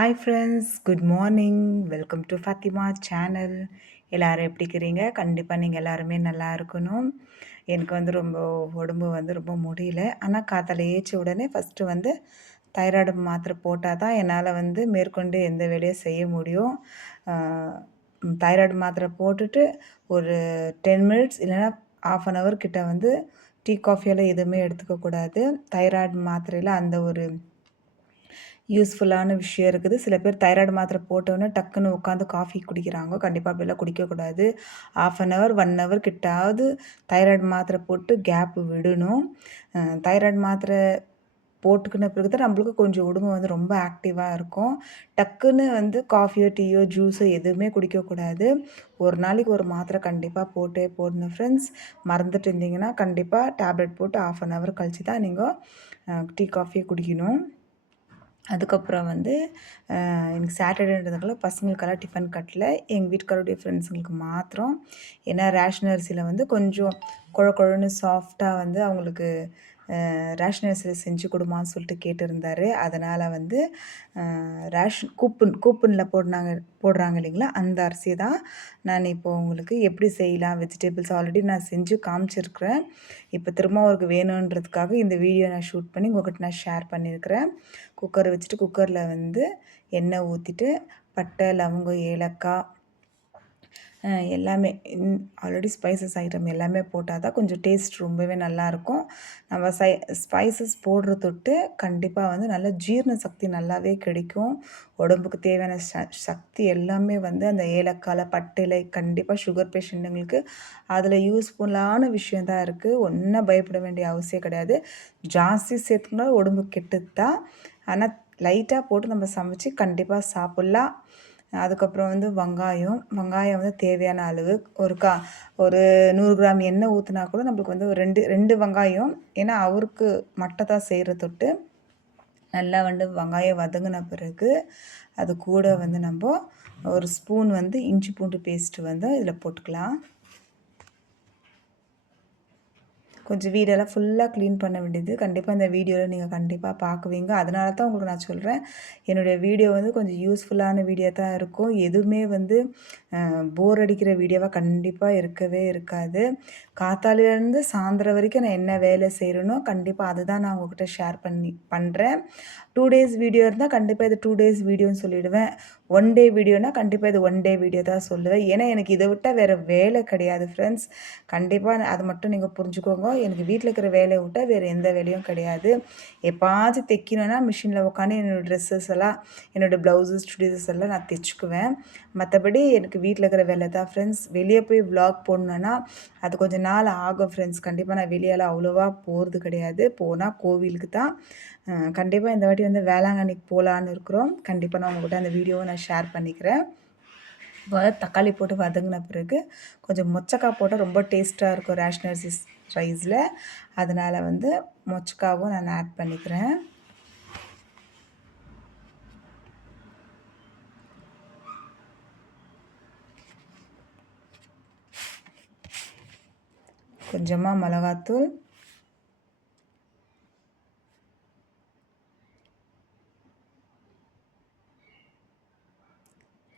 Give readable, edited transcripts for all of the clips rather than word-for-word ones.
Hi friends, good morning. Welcome to Fatima channel. எல்லாரும் எப்படி இருக்கிறீங்க? கண்டிப்பாக நீங்கள் எல்லாருமே நல்லா இருக்கணும். எனக்கு ரொம்ப உடம்பு ரொம்ப முடியல. ஆனால் காத்தால ஏச்ச உடனே ஃபஸ்ட்டு தைராய்டு மாத்திரை போட்டால் தான் என்னால் மேற்கொண்டு எந்த வேலையும் செய்ய முடியும். தைராய்டு மாத்திரை போட்டுட்டு ஒரு 10 மினிட்ஸ் இல்லைன்னா ½ அன் ஹவர் கிட்ட டீ காஃபியெல்லாம் எதுவுமே எடுத்துக்கக்கூடாது. தைராய்டு மாத்திரையில் அந்த ஒரு யூஸ்ஃபுல்லான விஷயம் இருக்குது. சில பேர் தைராய்டு மாத்திரை போட்டோன்னே டக்குன்னு உட்காந்து காஃபி குடிக்கிறாங்க. கண்டிப்பாக அப்படிலாம் குடிக்கக்கூடாது. ½ அன் ஹவர், 1 ஹவர் கிட்டாவது தைராய்டு மாத்திரை போட்டு கேப் விடணும். தைராய்டு மாத்திரை போட்டுக்கின பிறகு தான் நம்மளுக்கு கொஞ்சம் உடம்பு ரொம்ப ஆக்டிவாக இருக்கும். டக்குன்னு காஃபியோ, டீயோ, ஜூஸோ எதுவுமே குடிக்கக்கூடாது. ஒரு நாளைக்கு ஒரு மாத்திரை கண்டிப்பாக போட்டே போடணும் ஃப்ரெண்ட்ஸ். மறந்துட்டு இருந்தீங்கன்னா கண்டிப்பாக டேப்லெட் போட்டு ½ அன் ஹவர் கழிச்சு தான் நீங்கள் டீ, காஃபியை குடிக்கணும். அதுக்கப்புறம் எனக்கு சாட்டர்டேன்றதுனால பசங்களுக்கெல்லாம் டிஃபன் கட்டல. எங்கள் வீட்டுக்காரருடைய ஃப்ரெண்ட்ஸுங்களுக்கு மாத்திரம். ஏன்னா ரேஷன் அரிசியில் கொஞ்சம் குழ குழன்னு சாஃப்டாக அவங்களுக்கு ரேஷன் அரிசியில் செஞ்சு கொடுமான்னு சொல்லிட்டு கேட்டிருந்தாரு. அதனால் ரேஷன் கூப்பனில் போடுறாங்க இல்லைங்களா, அந்த அரிசி தான் நான் இப்போது உங்களுக்கு எப்படி செய்யலாம், வெஜிடபிள்ஸ் ஆல்ரெடி நான் செஞ்சு காமிச்சிருக்கிறேன். இப்போ திரும்ப அவருக்கு வேணுன்றதுக்காக இந்த வீடியோ நான் ஷூட் பண்ணி உங்கள்கிட்ட நான் ஷேர் பண்ணியிருக்கிறேன். குக்கர் வச்சுட்டு குக்கரில் எண்ணெய் ஊற்றிட்டு பட்டை, லவங்கம், ஏலக்காய் எல்லாமே ஆல்ரெடி ஸ்பைசஸ் ஐட்டம் எல்லாமே போட்டால் தான் கொஞ்சம் டேஸ்ட் ரொம்பவே நல்லாயிருக்கும். நம்ம ஸ்பைசஸ் போடுற தொட்டு கண்டிப்பாக நல்ல ஜீரண சக்தி நல்லாவே கிடைக்கும். உடம்புக்கு தேவையான சக்தி எல்லாமே அந்த ஏலக்காயில், பட்டையில் கண்டிப்பாக சுகர் பேஷண்ட்டுங்களுக்கு அதில் யூஸ்ஃபுல்லான விஷயந்தான் இருக்குது. ஒன்றும் பயப்பட வேண்டிய அவசியம் கிடையாது. ஜாஸ்தி சேர்த்துக்கணும் உடம்பு கெட்டது தான். ஆனால் லைட்டாக போட்டு நம்ம சமைச்சு கண்டிப்பாக சாப்பிட்லாம். அதுக்கப்புறம் வெங்காயம் தேவையான அளவு ஒரு 100 கிராம் எண்ணெய் ஊற்றினா கூட நம்மளுக்கு ஒரு ரெண்டு வெங்காயம். ஏன்னா அவருக்கு மட்டும் தான் செய்கிற தொட்டு நல்லா வெங்காயம் வதங்கின பிறகு அது கூட நம்ம ஒரு ஸ்பூன் இஞ்சி பூண்டு பேஸ்ட்டு இதில் போட்டுக்கலாம். கொஞ்சம் வீடெல்லாம் ஃபுல்லாக க்ளீன் பண்ண வேண்டியது. கண்டிப்பாக இந்த வீடியோவில் நீங்கள் கண்டிப்பாக பார்க்குவீங்க. அதனால தான் உங்களுக்கு நான் சொல்கிறேன், என்னுடைய வீடியோ கொஞ்சம் யூஸ்ஃபுல்லான வீடியோ தான் இருக்கும். எதுவுமே போர் அடிக்கிற வீடியோவாக கண்டிப்பாக இருக்கவே இருக்காது. காத்தாலையிலேருந்து சாயந்தரம் வரைக்கும் நான் என்ன வேலை செய்கிறேனோ கண்டிப்பாக அதுதான் நான் உங்கள்கிட்ட ஷேர் பண்ணுறேன். 2 டேஸ் வீடியோ இருந்தால் கண்டிப்பாக இது 2 டேஸ் வீடியோன்னு சொல்லிவிடுவேன். 1 டே வீடியோனால் கண்டிப்பாக இது 1 டே வீடியோ தான் சொல்லுவேன். ஏன்னா எனக்கு இதை விட்டால் வேறு வேலை கிடையாது ஃப்ரெண்ட்ஸ். கண்டிப்பாக அது மட்டும் நீங்கள் புரிஞ்சுக்கோங்க. எனக்கு வீட்டில் இருக்கிற வேலையை விட்டால் வேறு எந்த வேலையும் கிடையாது. எப்பாச்சும் தைக்கணுன்னா மிஷினில் உட்காந்து என்னோடய ட்ரெஸ்ஸஸ் எல்லாம், என்னோடய ப்ளவுஸஸ், சுடிதார்ஸ் எல்லாம் நான் தைச்சிக்குவேன். மற்றபடி எனக்கு வீட்டில் இருக்கிற வேலை தான் ஃப்ரெண்ட்ஸ். வெளியே போய் விலாக் போடணுன்னா அது கொஞ்சம் நாள் ஆகும் ஃப்ரெண்ட்ஸ். கண்டிப்பாக நான் வெளியெல்லாம் அவ்வளோவா போகிறது கிடையாது. போனால் கோவிலுக்கு தான். கண்டிப்பாக இந்த வாட்டி வேளாங்கண்ணிக்கு போகலான்னு இருக்கிறோம். கண்டிப்பாக நான் உங்கள்கிட்ட அந்த வீடியோவை நான் ஷேர் பண்ணிக்கிறேன். இப்போ தக்காளி போட்டு வதங்கின பிறகு கொஞ்சம் மொச்சக்காய் போட்டால் ரொம்ப டேஸ்ட்டாக இருக்கும் ரேஷன் அரிசி ரைஸில். அதனால் மொச்சக்காவும் நான் ஆட் பண்ணிக்கிறேன். கொஞ்சமாக மிளகாத்தூள்,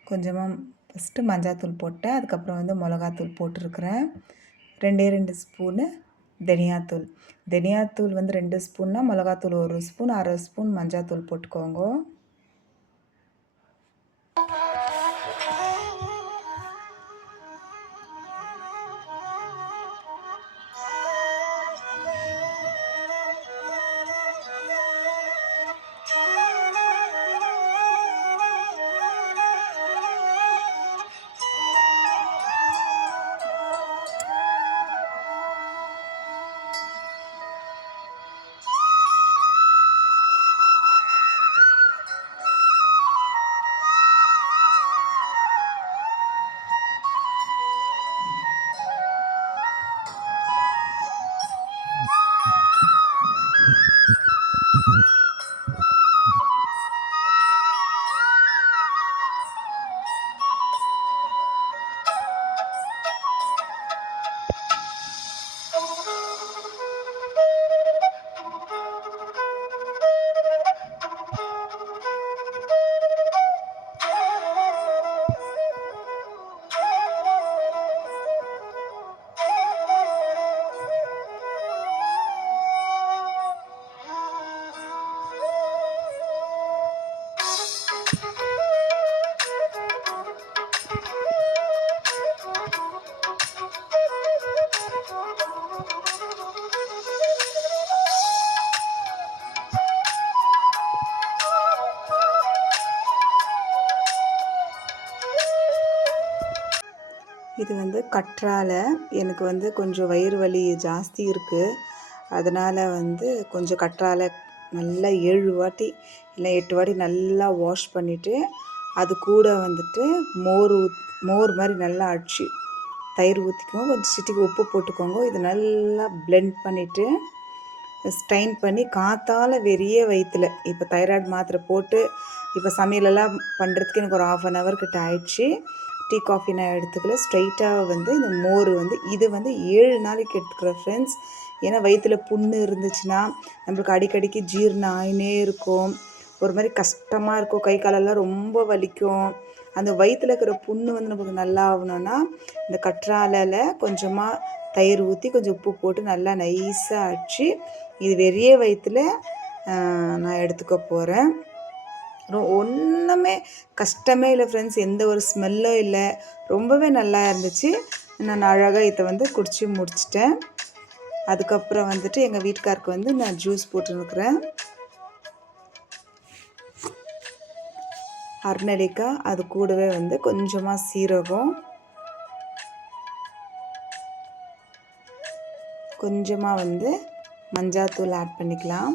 கொஞ்சமாக ஃபஸ்ட்டு மஞ்சாத்தூள் போட்டேன். அதுக்கப்புறம் மிளகாத்தூள் போட்டிருக்கிறேன். 2 ஸ்பூனு தனியாத்தூள். தனியாத்தூள் 2 ஸ்பூன்னா மிளகாத்தூள் 1 ஸ்பூன், அரை ஸ்பூன் மஞ்சாத்தூள் போட்டுக்கோங்க. இது வந்து கற்றாழை. எனக்கு வந்து கொஞ்சம் வயிறு வலி ஜாஸ்தி இருக்குது. அதனால் வந்து கொஞ்சம் கற்றாழை நல்லா 7 வாட்டி இல்லை 8 வாட்டி நல்லா வாஷ் பண்ணிவிட்டு அது கூட வந்துட்டு மோர் மாதிரி நல்லா அடிச்சு தயிர் ஊற்றிக்கோங்க, கொஞ்சம் சிட்டிக்கு உப்பு போட்டுக்கோங்க. இது நல்லா பிளெண்ட் பண்ணிவிட்டு ஸ்ட்ரைன் பண்ணி காத்தால் வெறிய வயிற்றுல இப்போ தைராய்டு மாத்திரை போட்டு இப்போ சமையலெல்லாம் பண்ணுறதுக்கு எனக்கு ஒரு 1/2 கிட்ட ஆயிடுச்சு. டீ காஃபி நான் எடுத்துக்கல. ஸ்ட்ரைட்டாக வந்து இந்த மோர் வந்து இது வந்து 7 நாளைக்கு எடுத்துக்கிறேன் ஃப்ரெண்ட்ஸ். ஏன்னா வயிற்றுல புண்ணு இருந்துச்சுன்னா நம்மளுக்கு அடிக்கடிக்கு ஜீரணம் ஆகினே இருக்கும், ஒரு மாதிரி கஷ்டமாக இருக்கும், கை காலெல்லாம் ரொம்ப வலிக்கும். அந்த வயிற்றுல இருக்கிற புண்ணு வந்து நமக்கு நல்லா ஆகணுன்னா இந்த கற்றாழையில் கொஞ்சமாக தயிர் ஊற்றி கொஞ்சம் உப்பு போட்டு நல்லா நைஸாக அடிச்சு இது வெறிய வயிற்றுல நான் எடுத்துக்க போகிறேன். ஒன்றுமே கஷ்டமே இல்லை ஃப்ரெண்ட்ஸ், எந்த ஒரு ஸ்மெல்லும் இல்லை, ரொம்பவே நல்லா இருந்துச்சு. நான் அழகாக இதை வந்து குடித்து முடிச்சிட்டேன். அதுக்கப்புறம் வந்துட்டு எங்கள் வீட்டுக்காருக்கு வந்து நான் ஜூஸ் போட்டுருக்கிறேன். அரைநெல்லிக்காய், அது கூடவே வந்து கொஞ்சமாக சீரகம், கொஞ்சமாக வந்து மஞ்சாத்தூள் ஆட் பண்ணிக்கலாம்.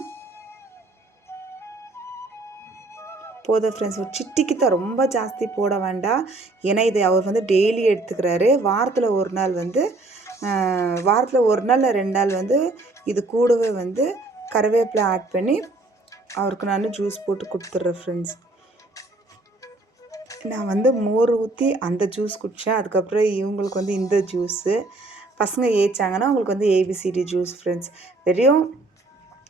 போதும் ஃப்ரெண்ட்ஸ், ஒரு சிட்டிக்கு தான், ரொம்ப ஜாஸ்தி போட வேண்டாம். ஏன்னா இது அவர் வந்து டெய்லி எடுத்துக்கிறாரு. வாரத்தில் ஒரு நாள் இல்லை 2 நாள் வந்து இது கூடவே வந்து கருவேப்பிலை ஆட் பண்ணி அவருக்கு நான் ஜூஸ் போட்டு கொடுத்துட்றேன் ஃப்ரெண்ட்ஸ். நான் வந்து மோர் ஊற்றி அந்த ஜூஸ் குடித்தேன். அதுக்கப்புறம் இவங்களுக்கு வந்து இந்த ஜூஸு. பசங்க ஏச்சாங்கன்னா அவங்களுக்கு வந்து ஏபிசிடி ஜூஸ் ஃப்ரெண்ட்ஸ். வெறும்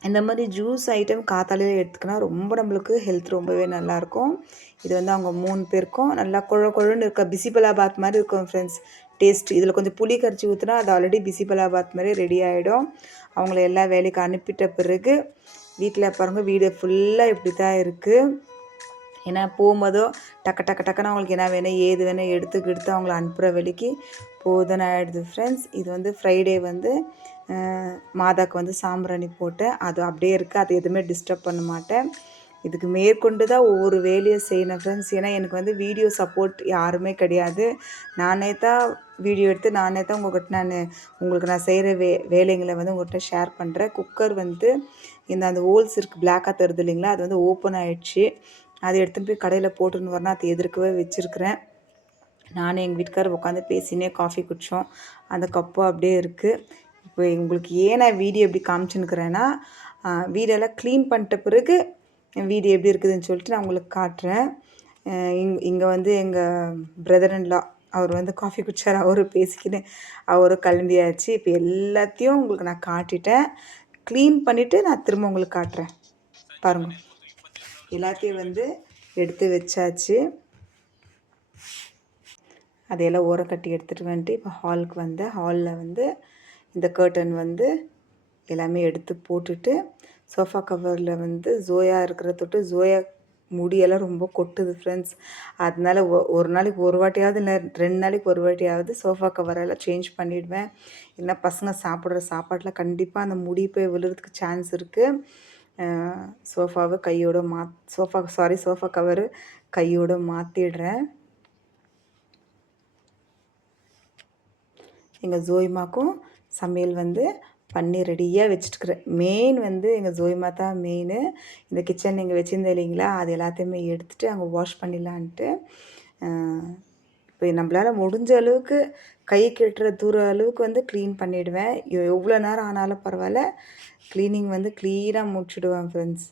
இந்த மாதிரி ஜூஸ் ஐட்டம் காத்தாலையில் எடுத்துக்கினா ரொம்ப நம்மளுக்கு ஹெல்த் ரொம்பவே நல்லாயிருக்கும். இது வந்து அவங்க 3 பேருக்கும் நல்லா கொழுன்னு இருக்க பிசிபலாபாத் மாதிரி இருக்கும் ஃப்ரெண்ட்ஸ் டேஸ்ட். இதில் கொஞ்சம் புளி கரைச்சி ஊற்றினா அது ஆல்ரெடி பிசிபலாபாத் மாதிரி ரெடி ஆகிடும். அவங்கள எல்லா வேலைக்கு அனுப்பிட்ட பிறகு வீட்டில் பாருங்கள், வீடு ஃபுல்லாக இப்படி தான் இருக்குது. ஏன்னா போகும்போதோ டக்குன்னு அவங்களுக்கு என்ன வேணும் ஏது வேணும் எடுத்து அவங்கள அனுப்புகிற வேலைக்கு போதுன்னு ஆகிடுது ஃப்ரெண்ட்ஸ். இது வந்து ஃப்ரைடே வந்து மாதாக்கு வந்து சாம்பிராணி போட்டேன், அது அப்படியே இருக்குது. அது எதுவுமே டிஸ்டர்ப் பண்ண மாட்டேன். இதுக்கு மேற்கொண்டு தான் ஒவ்வொரு வேலையை செய்யணும் ஃப்ரெண்ட்ஸ். ஏன்னா எனக்கு வந்து வீடியோ சப்போர்ட் யாருமே கிடையாது. நானே தான் வீடியோ எடுத்து நானே தான் உங்களுக்கு நான் செய்கிற வேலைங்களை வந்து உங்கள்கிட்ட ஷேர் பண்ணுறேன். குக்கர் வந்து அந்த ஹோல்ஸ் இருக்குது, பிளாக்காக தருது இல்லைங்களா, அது வந்து ஓப்பன் ஆகிடுச்சு. அதை எடுத்துகிட்டு போய் கடையில் போட்டுன்னு வரணும். அதை எதிர்க்கவே வச்சுருக்கிறேன். நானும் எங்கள் வீட்டுக்காரர் உட்காந்து பேசினே காஃபி குடித்தோம். அந்த கப்பு அப்படியே இருக்குது. இப்போ உங்களுக்கு ஏன் நான் வீடியோ எப்படி காமிச்சுன்னுக்கிறேன்னா, வீடெல்லாம் க்ளீன் பண்ணிட்ட பிறகு வீடியோ எப்படி இருக்குதுன்னு சொல்லிட்டு நான் உங்களுக்கு காட்டுறேன். இங்கே வந்து எங்கள் பிரதர் இன் லா அவர் வந்து காஃபி குடித்தார், அவரும் பேசிக்கின்னு அவரும் கிளம்பியாச்சு. இப்போ எல்லாத்தையும் உங்களுக்கு நான் காட்டிட்டேன். க்ளீன் பண்ணிவிட்டு நான் திரும்ப உங்களுக்கு காட்டுறேன் பாருங்கள். எல்லாத்தையும் வந்து எடுத்து வச்சாச்சு. அதையெல்லாம் ஓரக்கட்டி எடுத்துகிட்டு வந்துட்டு இப்போ ஹாலுக்கு வந்தேன். ஹாலில் வந்து இந்த கர்டன் வந்து எல்லாமே எடுத்து போட்டுட்டு சோஃபா கவரில் வந்து ஜோயா இருக்கிற தொட்டு ஜோயா முடியெல்லாம் ரொம்ப கொட்டுது ஃப்ரெண்ட்ஸ். அதனால ஒரு நாளைக்கு ஒரு வாட்டியாவது இல்லை 2 நாளைக்கு ஒரு வாட்டியாவது சோஃபா கவரெல்லாம் சேஞ்ச் பண்ணிவிடுவேன். இல்லைன்னா பசங்க சாப்பிட்ற சாப்பாட்டில் கண்டிப்பாக அந்த முடி போய் விழுறதுக்கு சான்ஸ் இருக்குது. சோஃபா கவரு கையோடு மாற்றிடுறேன். எங்கள் ஜோயிமாக்கும் சமையல் வந்து பண்ணி ரெடியாக வச்சுட்டுக்கிறேன். மெயின் வந்து எங்கள் ஜோயிமா தான் மெயினு. இந்த கிச்சன் நீங்கள் வச்சுருந்தேன் இல்லைங்களா, அது எல்லாத்தையுமே எடுத்துகிட்டு அங்கே வாஷ் பண்ணிடலான்ட்டு இப்போ நம்மளால் முடிஞ்ச அளவுக்கு கை கெட்டுற தூர அளவுக்கு வந்து க்ளீன் பண்ணிவிடுவேன். எவ்வளோ நேரம் ஆனாலும் பரவாயில்ல, க்ளீனிங் வந்து க்ளீனாக முடிச்சுடுவேன் ஃப்ரெண்ட்ஸ்.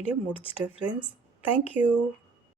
வீடியோ முடிச்சிட்டேன் ஃப்ரெண்ட்ஸ். Thank you.